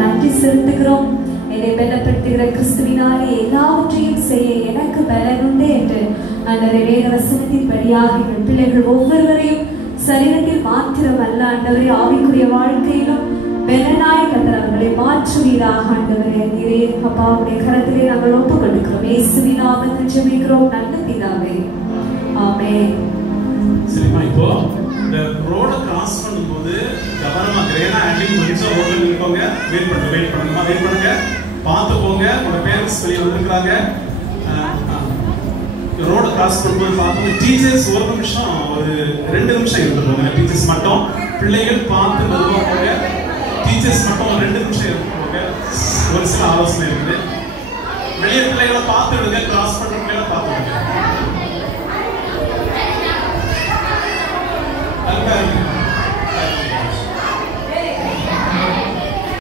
நன்றி செலுத்துகிறோம். என்னை பலப்படுத்துகிற கிறிஸ்துவினாலே எல்லாவற்றையும் செய்ய எனக்கு பலன் உண்டு என்று ஆண்டவரே வேத வசனத்தின் படியாக எங்கள் பிள்ளைகள் ஒவ்வொருவரையும் சரீரத்தில் மாத்திரம் அல்ல ஆண்டவரே ஆவிக்குரிய வாழ்க்கையிலும் பலனாய் கர்த்தர் அவர்களை மாற்றுவீராக. ஆண்டவரே நீரே அப்பா உடைய கரத்திலே நாங்கள் ஒப்புக் கொடுக்கிறோம். இயேசுவின் நாமத்தில் ஜெபிக்கிறோம் நல்ல பிதாவே, ஆமென். சரிமா, இப்போ இந்த ரோட கிராஸ் பண்ணும்போது கவனமா கிரேனா ஹேண்டில் கொஞ்சம் ஓட நிற்கோங்க. வெயிட் பண்ணுங்க, பார்த்து போங்க. உங்க பேரண்ட்ஸ் வெளியே வந்திருக்கிறாங்க. ரோட கிராஸ் பண்ணும்போது பார்த்து டீச்சர்ஸ் ஒரு நிமிஷம், ஒரு 2 நிமிஷம் இருந்துருவாங்க. டீச்சர்ஸ் மட்டும், பிள்ளைகள் பார்த்து மெதுவாக போங்க. டீச்சர்ஸ் மட்டும் 2 நிமிஷம் இருந்துருவாங்க. ஒரு சில ஆலோசனை இருக்குது. வெளியே பிள்ளைகளை பார்த்து விடுங்க, கிராஸ் பண்ற பிள்ளைகளை பார்த்து விடுங்க.